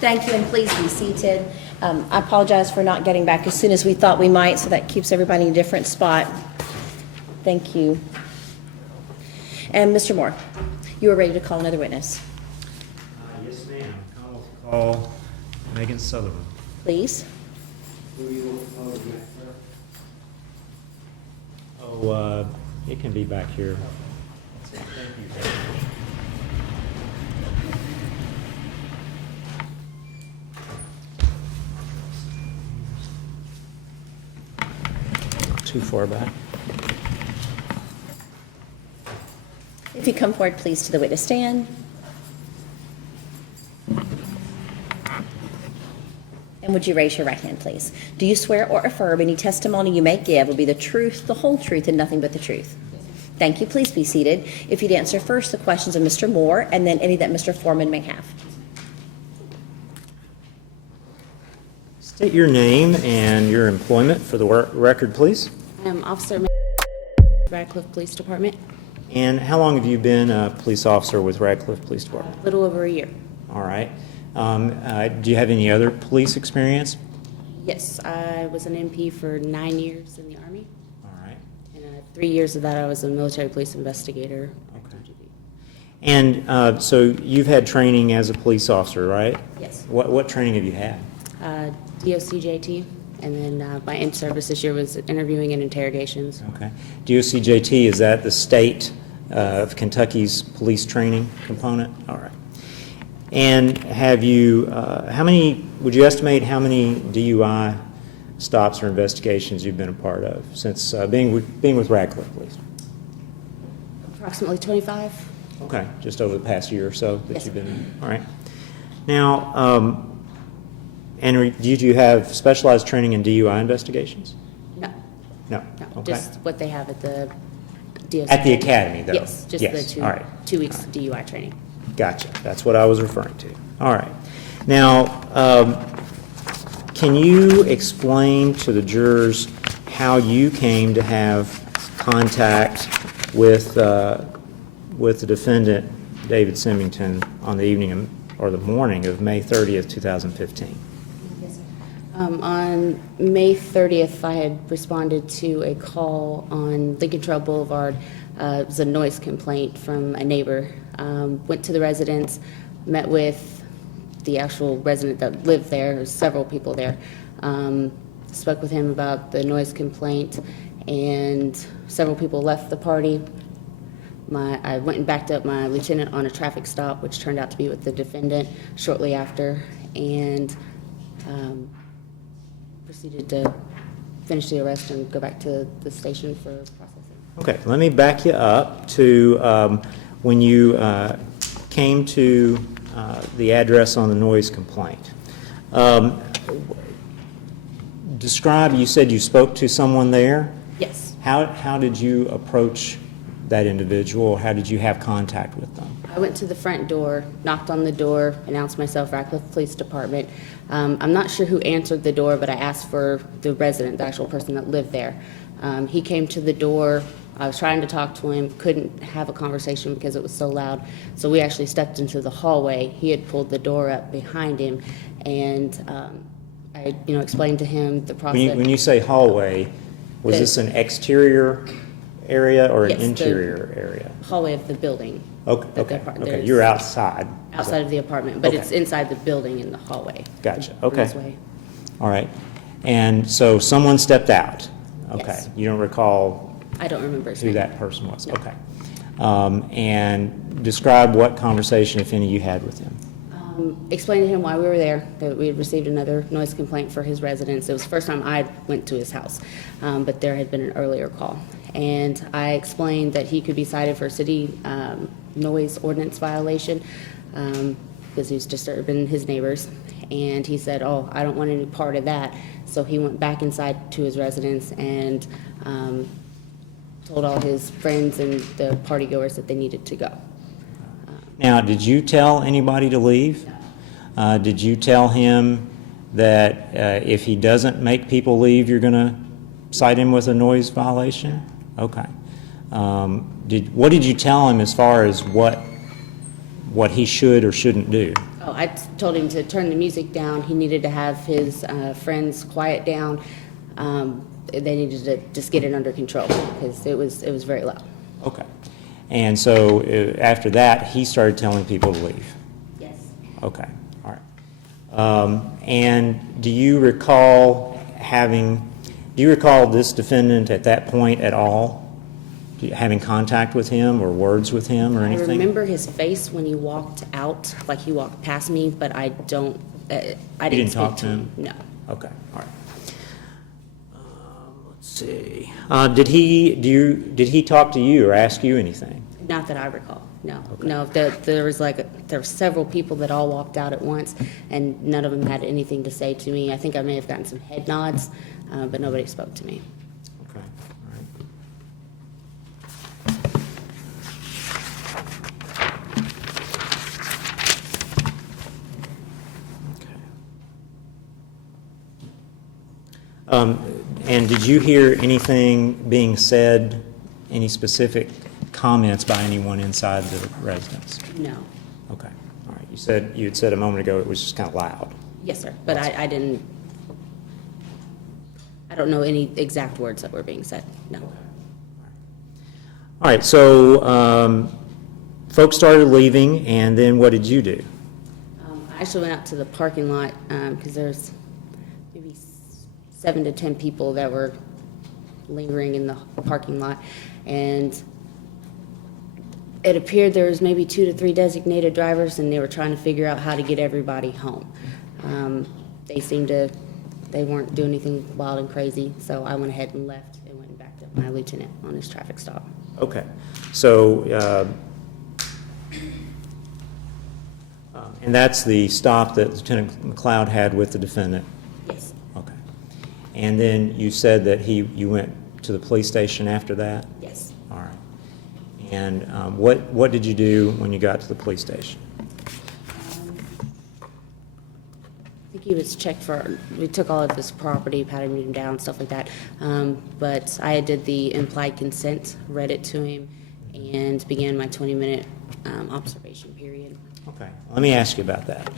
Thank you, and please be seated. I apologize for not getting back as soon as we thought we might, so that keeps everybody in a different spot. Thank you. And Mr. Moore, you are ready to call another witness. Yes, ma'am. Call Megan Sutherland. Please. Oh, it can be back here. Thank you. Too far back. If you come forward, please, to the witness stand. And would you raise your right hand, please? Do you swear or affirm any testimony you may give will be the truth, the whole truth, and nothing but the truth? Thank you. Please be seated. If you'd answer first the questions of Mr. Moore and then any that Mr. Forman may have. State your name and your employment for the record, please. I'm Officer Radcliff Police Department. And how long have you been a police officer with Radcliff Police Department? A little over a year. All right. Do you have any other police experience? Yes, I was an MP for 9 years in the Army. All right. And 3 years of that I was a military police investigator. Okay. And so you've had training as a police officer, right? Yes. What training have you had? DOCJT, and then my in-service this year was interviewing and interrogations. Okay. DOCJT, is that the state of Kentucky's police training component? All right. And have you, would you estimate how many DUI stops or investigations you've been a part of since being with Radcliff Police? Approximately 25. Okay, just over the past year or so that Yes. you've been, all right. Now, did you have specialized training in DUI investigations? No, No. no, Okay. just what they have at the DOC. At the academy, though? Yes, just the all right. 2 weeks of DUI training. Gotcha. That's what I was referring to. All right. Now, can you explain to the jurors how you came to have contact with the defendant, David Symington, on the evening or the morning of May 30th, 2015? On May 30th, I had responded to a call on Lincoln Trail Boulevard. It was a noise complaint from a neighbor. Went to the residence, met with the actual resident that lived there. There was several people there. Spoke with him about the noise complaint, and several people left the party. I went and backed up my lieutenant on a traffic stop, which turned out to be with the defendant shortly after, and proceeded to finish the arrest and go back to the station for processing. Okay, let me back you up to when you came to the address on the noise complaint. Describe, you said you spoke to someone there? Yes. How did you approach that individual? How did you have contact with them? I went to the front door, knocked on the door, announced myself, Radcliff Police Department. I'm not sure who answered the door, but I asked for the resident, the actual person that lived there. He came to the door. I was trying to talk to him, couldn't have a conversation because it was so loud. So we actually stepped into the hallway. He had pulled the door up behind him, and I, explained to him the process. When you say hallway, was this an exterior area or an Yes, interior area? Hallway of the building. Okay. You're outside. Outside of the apartment, but Okay. it's inside the building in the hallway. Gotcha. the Okay. breezeway. All right. And so someone stepped out. Okay. Yes. You don't recall I don't remember his who name. that person was? No. Okay. And describe what conversation, if any, you had with him. Explained to him why we were there, that we had received another noise complaint for his residence. It was the first time I went to his house, but there had been an earlier call. And I explained that he could be cited for a city noise ordinance violation because he was disturbing his neighbors. And he said, "Oh, I don't want any part of that." So he went back inside to his residence and told all his friends and the partygoers that they needed to go. Now, did you tell anybody to leave? Did you tell him that if he doesn't make people leave, you're going to cite him with a noise violation? Okay. What did you tell him as far as what what he should or shouldn't do? Oh, I told him to turn the music down. He needed to have his friends quiet down. They needed to just get it under control because it was very loud. Okay. And so after that, he started telling people to leave? Yes. Okay, all right. And do you recall this defendant at that point at all? Having contact with him or words with him or anything? I remember his face when he walked out, like he walked past me, but I don't, I didn't talk speak to him? No. Okay, all right. Let's see. Did he talk to you or ask you anything? Not that I recall, no. Okay. No, there were several people that all walked out at once, and none of them had anything to say to me. I think I may have gotten some head nods, but nobody spoke to me. Okay, all right. And did you hear anything being said, any specific comments by anyone inside the residence? No. Okay, all right. You had said a moment ago it was just kind of loud. Yes, sir, but I don't know any exact words that were being said, no. All right, so folks started leaving, and then what did you do? I actually went out to the parking lot because there's maybe 7 to 10 people that were lingering in the parking lot, and it appeared there was maybe 2 to 3 designated drivers, and they were trying to figure out how to get everybody home. They weren't doing anything wild and crazy, so I went ahead and left and went and backed up my lieutenant on his traffic stop. Okay, so and that's the stop that Lieutenant McLeod had with the defendant? Yes. Okay. And then you said that you went to the police station after that? Yes. All right. And what did you do when you got to the police station? I think he was checked for, we took all of his property, patted him down, stuff like that. But I did the implied consent, read it to him, and began my 20-minute observation period. Okay, let me ask you about that.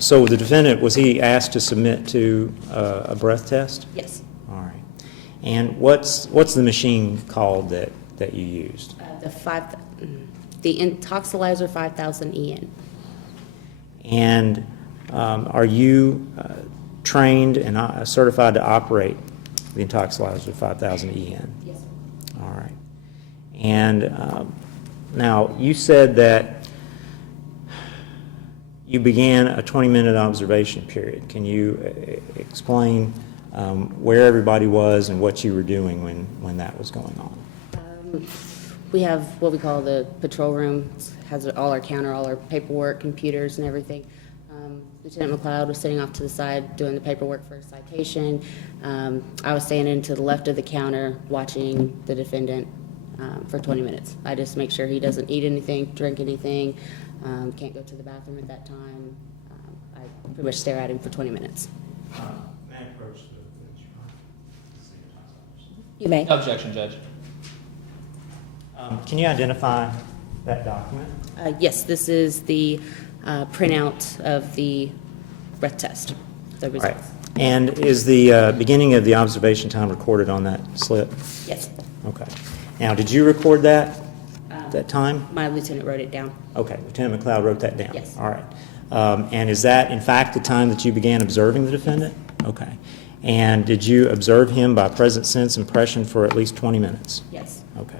So the defendant, was he asked to submit to a breath test? Yes. All right. And what's the machine called that you used? The Intoxilizer 5000 EN. And are you trained and certified to operate the Intoxilizer 5000 EN? Yes, sir. All right. And now, you said that you began a 20-minute observation period. Can you explain where everybody was and what you were doing when that was going on? We have what we call the patrol room. It has all our counter, all our paperwork, computers, and everything. Lieutenant McLeod was sitting off to the side doing the paperwork for a citation. I was standing to the left of the counter watching the defendant for 20 minutes. I just make sure he doesn't eat anything, drink anything, can't go to the bathroom at that time. I pretty much stare at him for 20 minutes. May I approach You may. Objection, Judge. Can you identify that document? Yes, this is the printout of the breath test, the All right. results. And is the beginning of the observation time recorded on that slip? Yes. Okay. Now, did you record that time? My lieutenant wrote it down. Okay, Lieutenant McLeod wrote that down? Yes. All right. And is that, in fact, the time that you began observing the defendant? Okay. And did you observe him by present sense impression for at least 20 minutes? Yes. Okay.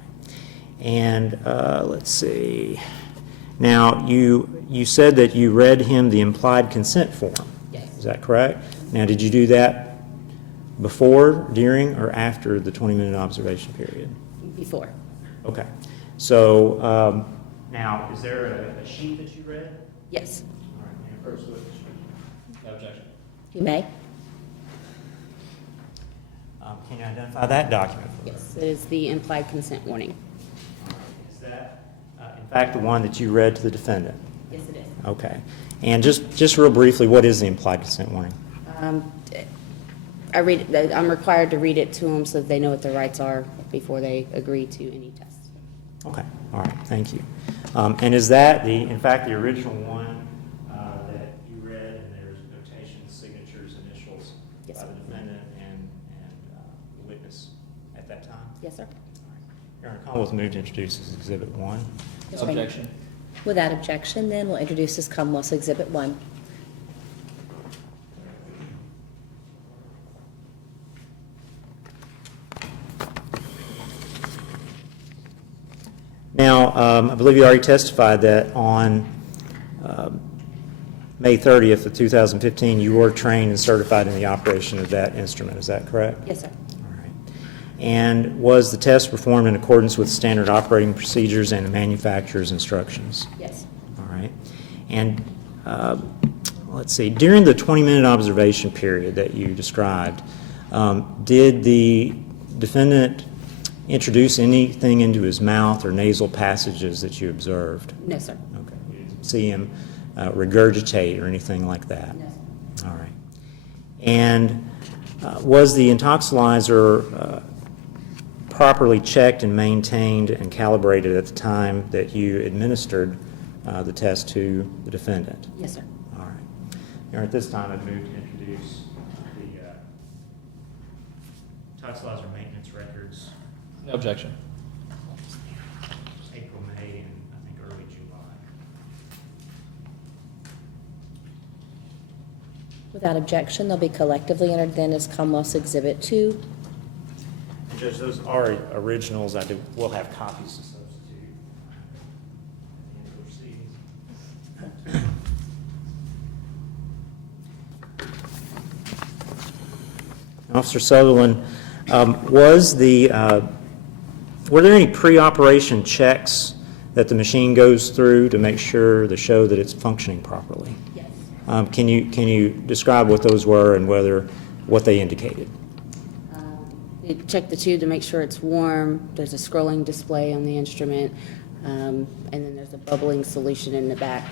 And let's see. Now, you said that you read him the implied consent form. Yes. Is that correct? Now, did you do that before, during, or after the 20-minute observation period? Before. Okay. So now, is there a sheet that you read? Yes. All right. And first, look at the sheet. No objection. You may. Can you identify that document for us? Yes, it is the implied consent warning. Is that, in fact, the one that you read to the defendant? Yes, it is. Okay. And just real briefly, what is the implied consent warning? I'm required to read it to them so that they know what their rights are before they agree to any tests. Okay, all right, thank you. And is that in fact, the original one that you read, and there's notations, signatures, initials Yes, by sir. the defendant and the witness at that time? Yes, sir. All right. Your Honor, Commonwealth move to introduce as Exhibit 1. Yes, sir. Objection. Without objection, then we'll introduce as Commonwealth's Exhibit 1. Now, I believe you already testified that on May 30th of 2015, you were trained and certified in the operation of that instrument. Is that correct? Yes, sir. All right. And was the test performed in accordance with standard operating procedures and the manufacturer's instructions? Yes. All right. And let's see, during the 20-minute observation period that you described, did the defendant introduce anything into his mouth or nasal passages that you observed? No, sir. Okay. You didn't see him regurgitate or anything like that? No, sir. All right. And was the intoxilizer properly checked and maintained and calibrated at the time that you administered the test to the defendant? Yes, sir. All right. Now, at this time, I'd move to introduce the intoxilizer maintenance records, No objection. April, May, and I think early July. Without objection, they'll be collectively entered then as Commonwealth's Exhibit 2. And Judge, those are originals. We'll have copies to substitute at the end of the proceedings. Officer Sutherland, were there any pre-operation checks that the machine goes through to make sure to show that it's functioning properly? Yes. Can you describe what those were and what they indicated? We check the tube to make sure it's warm. There's a scrolling display on the instrument, and then there's a bubbling solution in the back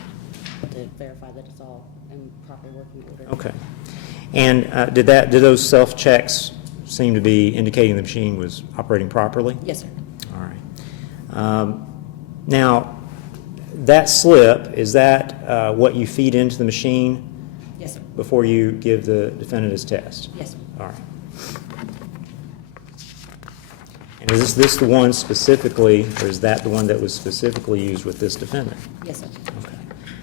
to verify that it's all in proper working order. Okay. And did those self-checks seem to be indicating the machine was operating properly? Yes, sir. All right. Now, that slip, is that what you feed into the machine Yes, sir. before you give the defendant his test? Yes, sir. All right. And is this the one specifically, or is that the one that was specifically used with this defendant? Yes, sir. Okay.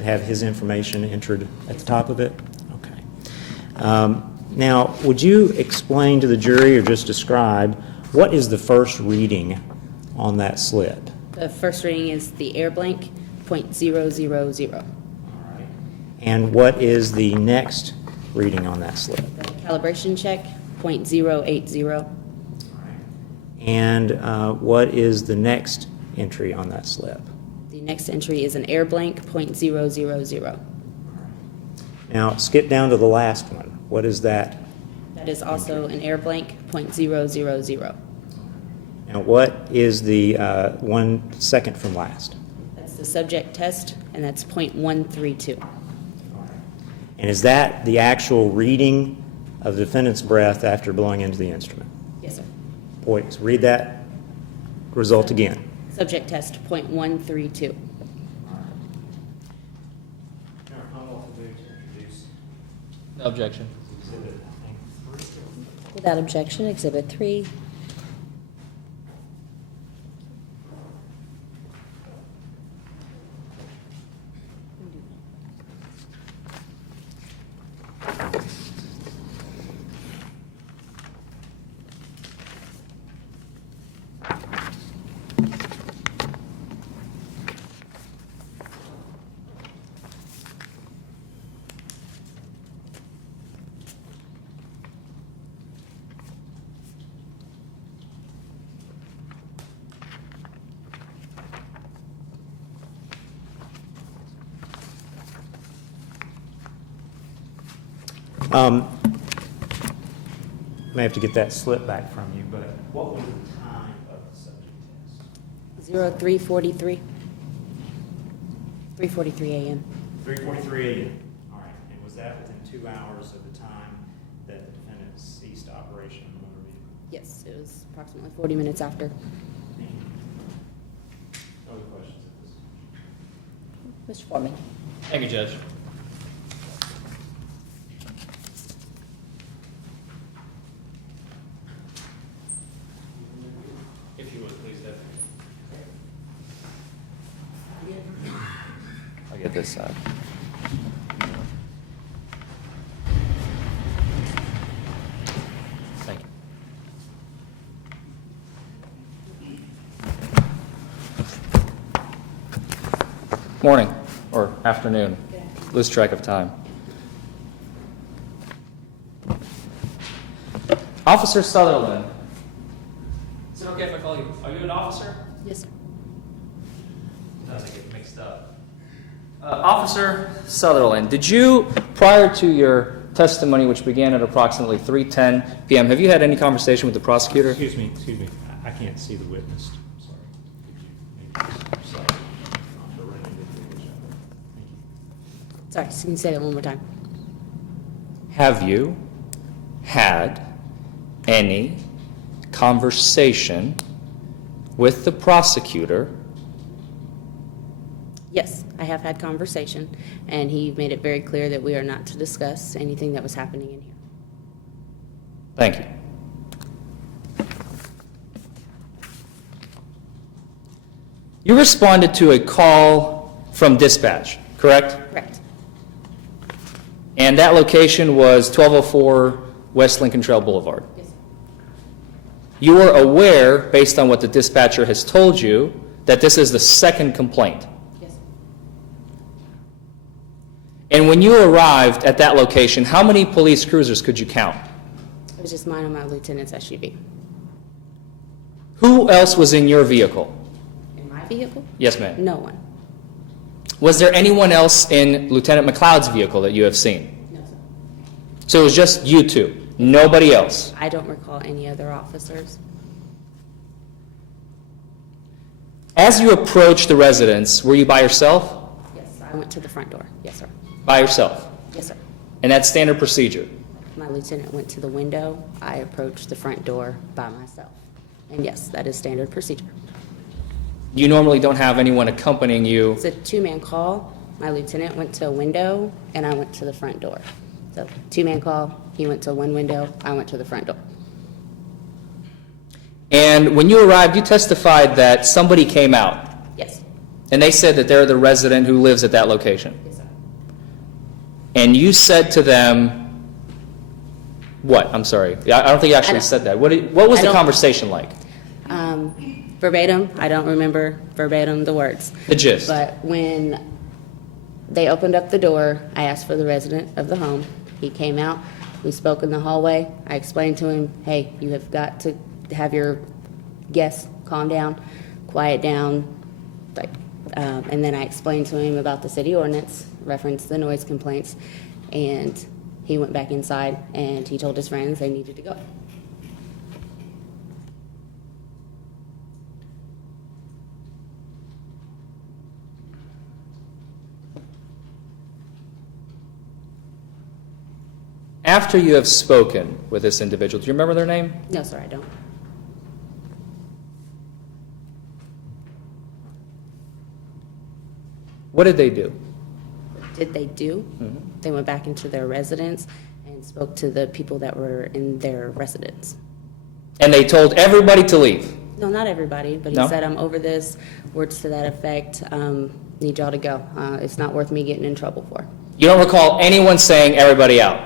Have his information entered at the top of it? Okay. Now, would you explain to the jury or just describe what is the first reading on that slip? The first reading is the air blank, .000. All right. And what is the next reading on that slip? The calibration check, .080. All right. And what is the next entry on that slip? The next entry is an air blank, .000. Now, skip down to the last one. What is that? That is also an air blank, .000. Now, what is the 1 second from last? That's the subject test, and that's .132. And is that the actual reading of the defendant's breath after blowing into the instrument? Yes, sir. Please read that result again. Subject test, .132. No objection. Without objection, Exhibit 3. May have to get that slip back from you, but what was the time of the subject test? 0343. 3:43 a.m. 3:43 a.m. All right. And was that within 2 hours of the time that the defendant ceased operation of the motor vehicle? Yes, it was approximately 40 minutes after. Mr. Foreman. Thank you, Judge. If you would, please, Deputy. I'll get this side. Thank you. Morning, or afternoon. Lose track of time. Officer Sutherland. Is it okay if I call you? Are you an officer? Yes, sir. Sometimes I get mixed up. Officer Sutherland, did you, prior to your testimony, which began at approximately 3:10 p.m., have you had any conversation with the prosecutor? Excuse me, I can't see the witness. Sorry. Could you maybe slide around a bit? Thank you. Sorry, so can you say that one more time? Have you had any conversation with the prosecutor? Yes, I have had conversation, and he made it very clear that we are not to discuss anything that was happening in here. Thank you. You responded to a call from dispatch, correct? Correct. And that location was 1204 West Lincoln Trail Boulevard. Yes, sir. You are aware, based on what the dispatcher has told you, that this is the second complaint. Yes, sir. And when you arrived at that location, how many police cruisers could you count? It was just mine and my lieutenant's SUV. Who else was in your vehicle? In my vehicle? Yes, ma'am. No one. Was there anyone else in Lieutenant McLeod's vehicle that you have seen? No, sir. So it was just you two, nobody else? I don't recall any other officers. As you approached the residence, were you by yourself? Yes, I went to the front door. Yes, sir. By yourself? Yes, sir. And that's standard procedure? My lieutenant went to the window. I approached the front door by myself. And yes, that is standard procedure. You normally don't have anyone accompanying you? It's a two-man call. My lieutenant went to a window, and I went to the front door. So two-man call, he went to one window, I went to the front door. And when you arrived, you testified that somebody came out, Yes. and they said that they're the resident who lives at that location. Yes, sir. And you said to them, what? I'm sorry. I don't think you actually don't- said that. What was I the don't- conversation like? Verbatim, I don't remember verbatim the words. The gist? But when they opened up the door, I asked for the resident of the home. He came out. We spoke in the hallway. I explained to him, hey, you have got to have your guests calm down, quiet down. And then I explained to him about the city ordinance, referenced the noise complaints, and he went back inside and he told his friends they needed to go. After you have spoken with this individual, do you remember their name? No, sir, I don't. What did they do? Did they do? They went back into their residence and spoke to the people that were in their residence. And they told everybody to leave. No, not everybody, but he No? said, I'm over this, words to that effect, need y'all to go. It's not worth me getting in trouble for. You don't recall anyone saying everybody out?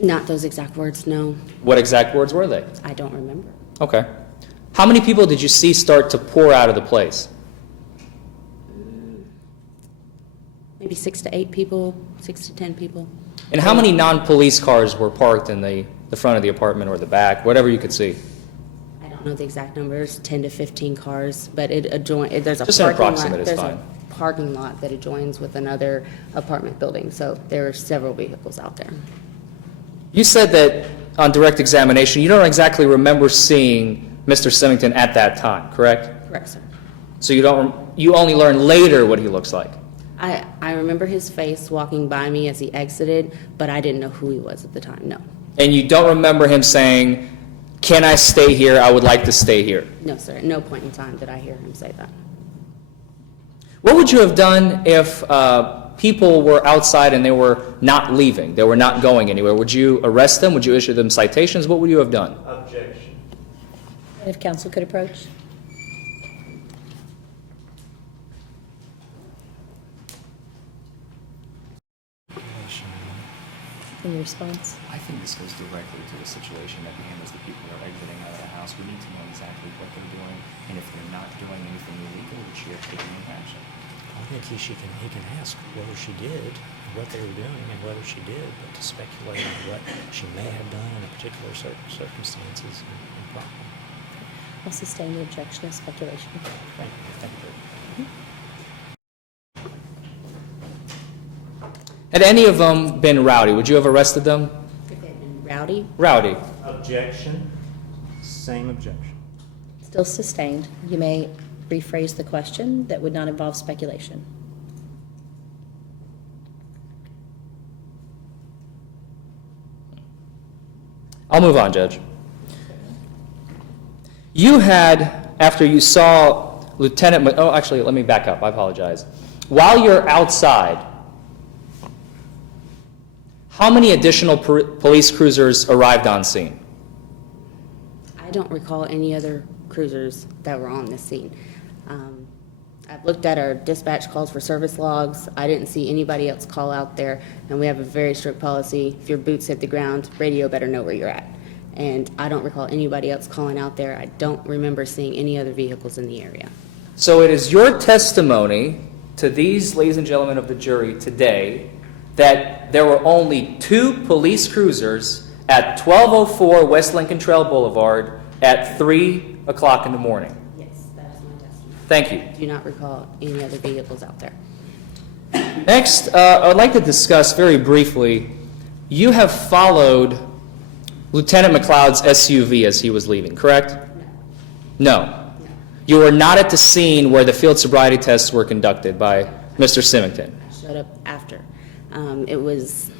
Not those exact words, no. What exact words were they? I don't remember. Okay. How many people did you see start to pour out of the place? Maybe 6 to 8 people, 6 to 10 people. And how many non-police cars were parked in the front of the apartment or the back, whatever you could see? I don't know the exact numbers, 10 to 15 cars, but there's a Just an parking lot. approximate is There's fine. a parking lot that adjoins with another apartment building, so there are several vehicles out there. You said that on direct examination, you don't exactly remember seeing Mr. Symington at that time, correct? Correct, sir. So you only learn later what he looks like. I remember his face walking by me as he exited, but I didn't know who he was at the time, no. And you don't remember him saying, "Can I stay here? I would like to stay here." No, sir. At no point in time did I hear him say that. What would you have done if people were outside and they were not leaving, they were not going anywhere? Would you arrest them? Would you issue them citations? What would you have done? Objection. And if counsel could approach. Any response? I think this goes directly to the situation at the end as the people are exiting out of the house. We need to know exactly what they're doing, and if they're not doing anything illegal, would she have taken any action? I think he can ask whether she did, what they were doing, and whether she did, but to speculate on what she may have done in a particular circumstances is improper. I'll sustain the objection of speculation. Thank you. Thank you, Judge. Had any of them been rowdy, would you have arrested them? If they'd been rowdy, Rowdy. Objection. Same objection. Still sustained. You may rephrase the question that would not involve speculation. I'll move on, Judge. You had, after you saw Lieutenant, oh, actually, let me back up. I apologize. While you're outside, how many additional police cruisers arrived on scene? I don't recall any other cruisers that were on this scene. I've looked at our dispatch calls for service logs. I didn't see anybody else call out there, and we have a very strict policy. If your boots hit the ground, radio better know where you're at. And I don't recall anybody else calling out there. I don't remember seeing any other vehicles in the area. So it is your testimony to these, ladies and gentlemen of the jury, today, that there were only 2 police cruisers at 1204 West Lincoln Trail Boulevard at 3 o'clock in the morning. Yes, that is my testimony. Thank you. I do not recall any other vehicles out there. Next, I would like to discuss very briefly, you have followed Lieutenant McLeod's SUV as he was leaving, correct? No. You were not at the scene where the field sobriety tests were conducted by Mr. Symington. I showed up after. It was,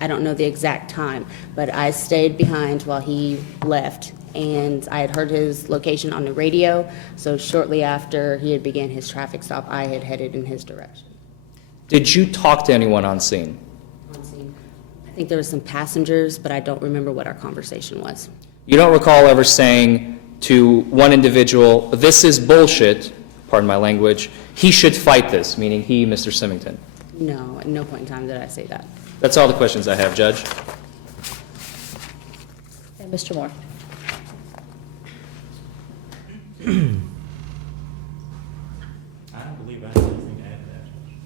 I don't know the exact time, but I stayed behind while he left, and I had heard his location on the radio, so shortly after he had began his traffic stop, I had headed in his direction. Did you talk to anyone on scene? On scene. I think there were some passengers, but I don't remember what our conversation was. You don't recall ever saying to one individual, this is bullshit, pardon my language, he should fight this, meaning he, Mr. Symington? No, at no point in time did I say that. That's all the questions I have, Judge. And Mr. Moore. I don't believe I have anything to add to that, Judge.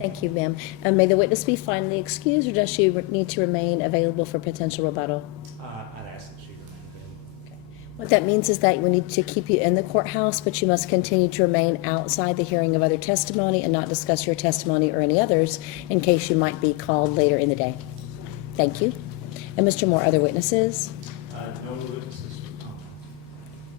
Thank you, ma'am. May the witness be finally excused, or does she need to remain available for potential rebuttal? I'd ask that she remain available. What that means is that we need to keep you in the courthouse, but you must continue to remain outside the hearing of other testimony and not discuss your testimony or any others in case you might be called later in the day. Thank you. And Mr. Moore, other witnesses? No witnesses.